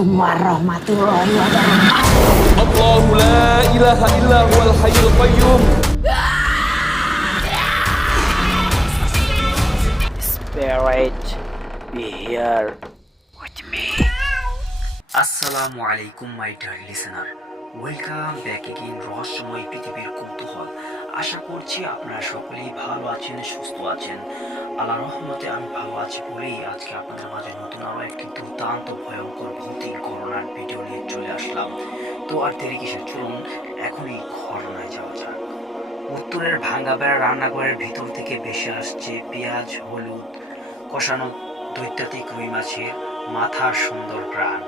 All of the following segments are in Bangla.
Assalamualaikum warahmatullahi wabarakatuh. Allahu la ilaha illa huwal hayyul qayyum. Spirit, be here with me. Assalamualaikum my dear listener. Welcome back again রহস্যময় পৃথিবীর কৌতূহল। আশা করছি আপনারা সকলেই ভালো আছেন, সুস্থ আছেন। আল্লাহর রহমতে আমি ভালো আছি বলেই আজকে আপনাদের মাঝে নতুন আরও একটি দুর্দান্ত ভয়ঙ্কর ভৌতিক ঘটনার ভিডিও নিয়ে চলে আসলাম। তো আর দেরি কিসের, চলুন এখনই ঘটনায় যাওয়া যাক। উত্তরের ভাঙ্গা বেড়া রান্নাঘরের ভিতর থেকে ভেসে আসছে পেঁয়াজ হলুদ কষানো দৈত্যাতিক রুই মাছের মাথার সুন্দর গ্রান।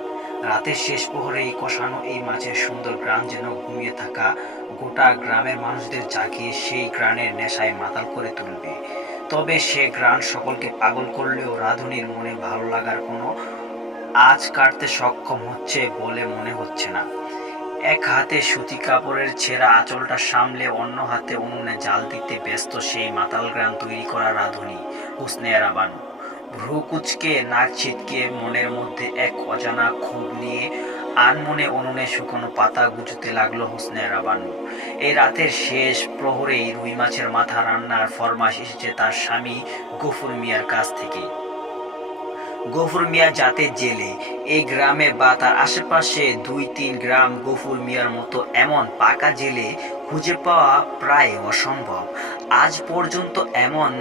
রাতের শেষ প্রহরে এই কষানো এই মাছের সুন্দর গ্রান যেন ঘুমিয়ে থাকা গোটা গ্রামের মানুষদের জাগিয়ে সেই গ্রানের নেশায় মাতাল করে তুলবে। তবে সে গ্রান সকলকে পাগল করলেও রাঁধুনির মনে ভালো লাগার কোনো আঁচ কাটতে সক্ষম হচ্ছে বলে মনে হচ্ছে না। এক হাতে সুতি কাপড়ের ছেঁড়া আঁচলটা সামলে অন্য হাতে উনুনে জাল দিতে ব্যস্ত সেই মাতাল গ্রান তৈরি করা রাঁধুনি হুসনেরা বানু। ভ্রু কুচকে নাক ছিটকে মনের মধ্যে এক অজানা ক্ষোভ নিয়ে আনমনে উনুনে শুকনো পাতা গুজতে লাগলো হুসনেরা বানু। এই রাতের শেষ প্রহরেই রুই মাছের মাথা রান্নার ফরমাশ এসেছে তার স্বামী গফুর মিয়ার কাছ থেকে। গফুর মিয়া জাতের জেলে, এই গ্রামে বা তার আশেপাশে 2-3 গ্রাম গফুর মিয়ার মতো এমন পাকা জেলে খুঁজে পাওয়া প্রায় অসম্ভব। আজ পর্যন্ত এমন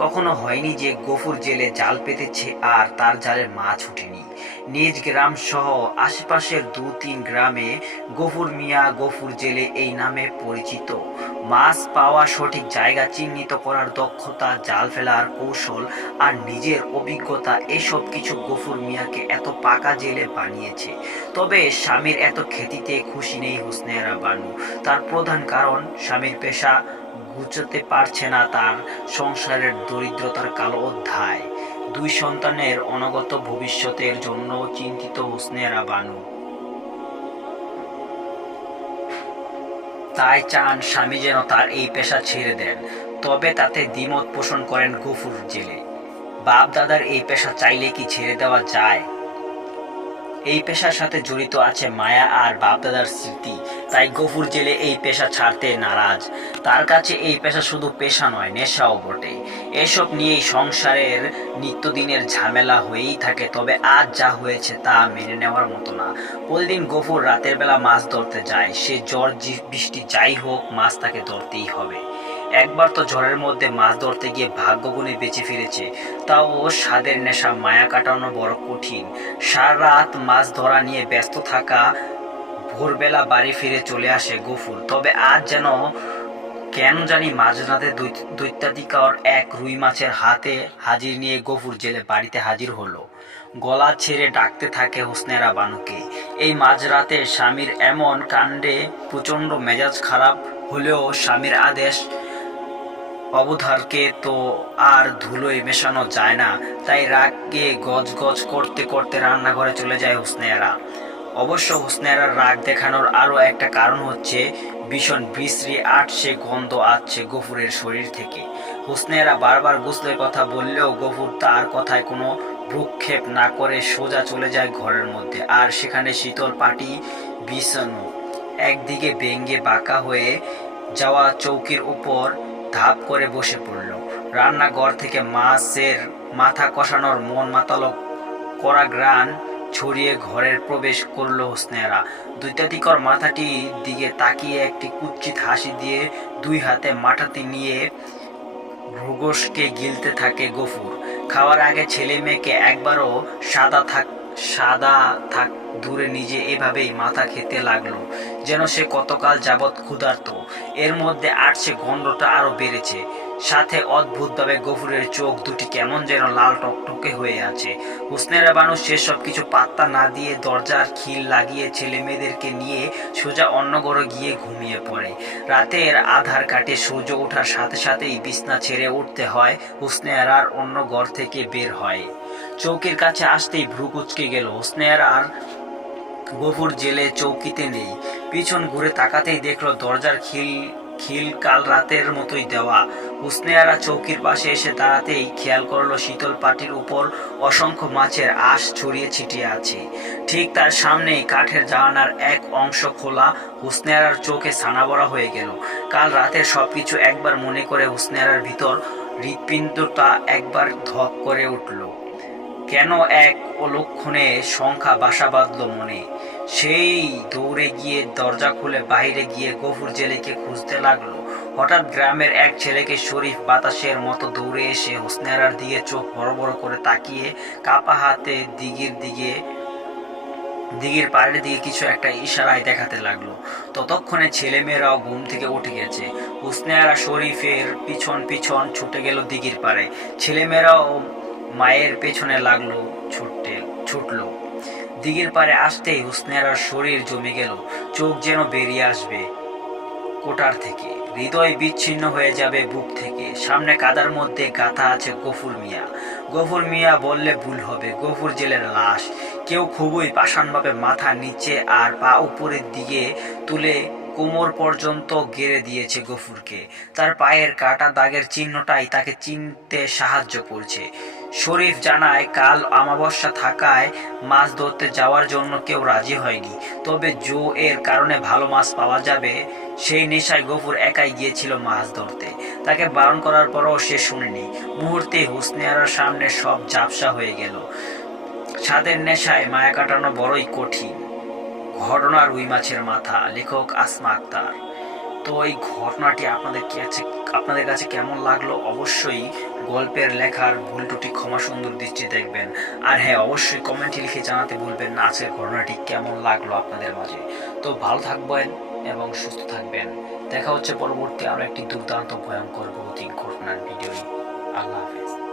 কখনো হয়নি যে গফুর জেলে জাল পেতেছে আর তার জালে মাছ ওঠেনি। নিজ গ্রাম সহ আশেপাশের 2-3 গ্রামে গফুর মিয়া গফুর জেলে এই নামে পরিচিত। মাছ পাওয়া, সঠিক জায়গা চিহ্নিত করার দক্ষতা, জাল ফেলার কৌশল আর নিজের অভিজ্ঞতা, এসব কিছু গফুর মিয়াকে এত পাকা জেলে বানিয়েছে। তবে স্বামীর এত খ্যাতিতে খুশি নেই হুসনেরা বানু। তার প্রধান কারণ স্বামীর পেশা গুছোতে পারছে না তার সংসারের দরিদ্রতার কালো অধ্যায়। 2 সন্তানের অনাগত ভবিষ্যতের জন্য চিন্তিত হুসনেরা বানু। তাই চান স্বামী যেন তার এই পেশা ছেড়ে দেন। তবে তাতে দ্বিমত পোষণ করেন গফুর জেলে। বাপ দাদার এই পেশা চাইলে কি ছেড়ে দেওয়া যায়? এই পেশার সাথে জড়িত আছে মায়া আর বাপদাদার স্মৃতি। তাই গফুর জেলে এই পেশা ছাড়তে নারাজ। তার কাছে এই পেশা শুধু পেশা নয়, নেশাও বটে। এসব নিয়েই সংসারের নিত্যদিনের ঝামেলা হয়েই থাকে। তবে আজ যা হয়েছে তা মেনে নেওয়ার মতো না। প্রতিদিন গফুর রাতের বেলা মাছ ধরতে যায়। সে ঝড় বৃষ্টি যাই হোক, মাছ তাকে ধরতেই হবে। একবার তো ঝড়ের মধ্যে মাছ ধরতে গিয়ে ভাগ্যগুণে বেঁচে ফিরেছে। তাও স্বাদের নেশা মায়া কাটানো বড় কঠিন। সারা রাত মাছ ধরা নিয়ে ব্যস্ত থাকা ভোরবেলা বাড়ি ফিরে চলে আসে গফুর। তবে আজ যেন কেন জানি মাঝরাতে দৈত্যাধিকার এক রুই মাছের হাতে হাজির নিয়ে গফুর জেলে বাড়িতে হাজির হলো। গলা ছেড়ে ডাকতে থাকে হুসনেরা বানুকে। এই মাঝরাতে স্বামীর এমন কাণ্ডে প্রচণ্ড মেজাজ খারাপ হলেও স্বামীর আদেশ অবধারকে তো আর ধুলোয় মেশানো যায় না। তাই রাগে গজ গজ করতে করতে রান্নাঘরে চলে যায় হুসনেরা। অবশ্য হুসনেরার রাগ দেখানোর আরও একটা কারণ হচ্ছে ভীষণ বিশ্রী আটশে গন্ধ আসছে গফুরের শরীর থেকে। হুসনেরা বারবার গোসলের কথা বললেও গফুর তার কথায় কোনো ভ্রুক্ষেপ না করে সোজা চলে যায় ঘরের মধ্যে। আর সেখানে শীতল পাটি বিছানো, একদিকে ভেঙ্গে বাঁকা হয়ে যাওয়া চৌকির উপর ধাপ করে বসে পড়ল। রান্নাঘর থেকে মাছের মাথা কষানোর মন মাতালো করা গ্রান ছড়িয়ে ঘরের প্রবেশ করলো হুসনেরা। দৈত্যাধিকর মাথাটির দিকে তাকিয়ে একটি কুৎসিত হাসি দিয়ে 2 হাতে মাথাটি নিয়ে ভ্রুগোশকে গিলতে থাকে গফুর। খাওয়ার আগে ছেলে মেয়েকে একবারও সাদা থাক দূরে নিজে এভাবেই মাথা খেতে লাগলো যেন সে কতকাল যাবৎ ক্ষুধার্ত। এর মধ্যে আটছে গন্ধটা আরো বেড়েছে। সাথে অদ্ভুতভাবে গফুরের চোখ দুটি কেমন যেন লাল টকটকে হয়ে আছে। হুসনেরা বানু সেসব কিছু পাত্তা না দিয়ে দরজার খিল লাগিয়ে ছেলে মেয়েদেরকে নিয়ে সোজা অন্য ঘরে গিয়ে ঘুমিয়ে পড়ে। রাতের আধার কাটে সূর্য ওঠার সাথে সাথেই বিছনা ছেড়ে উঠতে হয় হুসনেরার। অন্য ঘর থেকে বের হয়, চৌকির কাছে আসতেই ভ্রু কুঁচকে গেল। হুসনেরার গফুর জেলে চৌকিতে নেই। পিছন ঘুরে তাকাতেই দেখলো দরজার খিল খিল কাল রাতের মতোই দেওয়া। হুসনে আরা চৌকির পাশে এসে দাঁড়াতেই খেয়াল করলো শীতল পাটির উপর অসংখ্য মাছের আঁশ ছড়িয়ে ছিটিয়ে আছে। ঠিক তার সামনেই কাঠের জানালার এক অংশ খোলা। হুসনে আরার চোখে ছানা বড়া হয়ে গেল। কাল রাতের সবকিছু একবার মনে করে হুসনে আরার ভিতর হৃৎপিণ্ডটা একবার ধক করে উঠল। কেন এক অলক্ষণে সংখ্যা বাসা বাঁধল মনে। সেই দৌড়ে গিয়ে দরজা খুলে বাইরে গিয়ে গফুর জেলেকে খুঁজতে লাগলো। হঠাৎ গ্রামের এক ছেলেকে শরীফ বাতাসের মতো দৌড়ে এসে হুসনে আরার দিকে চোখ বড় বড় করে তাকিয়ে কাপা হাতে দিঘির পাড়ের দিকে কিছু একটা ইশারায় দেখাতে লাগলো। ততক্ষণে ছেলেমেয়েরাও ঘুম থেকে উঠে গেছে। হুসনে আরা শরীফের পিছন পিছন ছুটে গেল দিঘির পাড়ে। ছেলেমেয়েরাও মায়ের পেছনে লাগলো, ছুটলো। দিঘির পাড়ে আসতেই হুসনে আরার শরীর জমে গেল। চোখ যেন বেরিয়ে আসবে কোটার থেকে, হৃদয় বিচ্ছিন্ন হয়ে যাবে বুক থেকে। সামনে কাদার মধ্যে গাঁথা আছে গফুর মিয়া। গফুর মিয়া বললে ভুল হবে, গফুর জেলের লাশ। কেউ খুবই পাষাণভাবে মাথা নিচে আর পা উপরের দিকে তুলে কোমর পর্যন্ত গেড়ে দিয়েছে গফুরকে। তার পায়ের কাটা দাগের চিহ্নটাই তাকে চিনতে সাহায্য করছে। শরীফ জানায় কাল অমাবস্যা থাকায় মাছ ধরতে যাওয়ার জন্য কেউ রাজি হয়নি। তবে জো এর কারণে ভালো মাছ পাওয়া যাবে সেই নেশায় গফুর একাই গিয়েছিল মাছ ধরতে। তাকে বারণ করার পরও সে শুনেনি। মুহূর্তে হুসনে আরার সামনে সব ঝাপসা হয়ে গেল। স্বাদের নেশায় মায়া কাটানো বড়ই কঠিন। ঘটনা রুই মাছের মাথা, লেখক আসমা আক্তার। তো এই ঘটনাটি আপনাদের কাছে কেমন লাগলো অবশ্যই গল্পের লেখার ভুল ত্রুটি ক্ষমা সুন্দর দৃষ্টি দেখবেন। আর হ্যাঁ, অবশ্যই কমেন্টে লিখে জানাতে ভুলবেন না আজকের ঘটনাটি কেমন লাগলো আপনাদের মাঝে। তো ভালো থাকবেন এবং সুস্থ থাকবেন। দেখা হচ্ছে পরবর্তী আরো একটি দুর্দান্ত ভয়ঙ্কর ভৌতিক ঘটনার ভিডিও। আল্লাহ হাফেজ।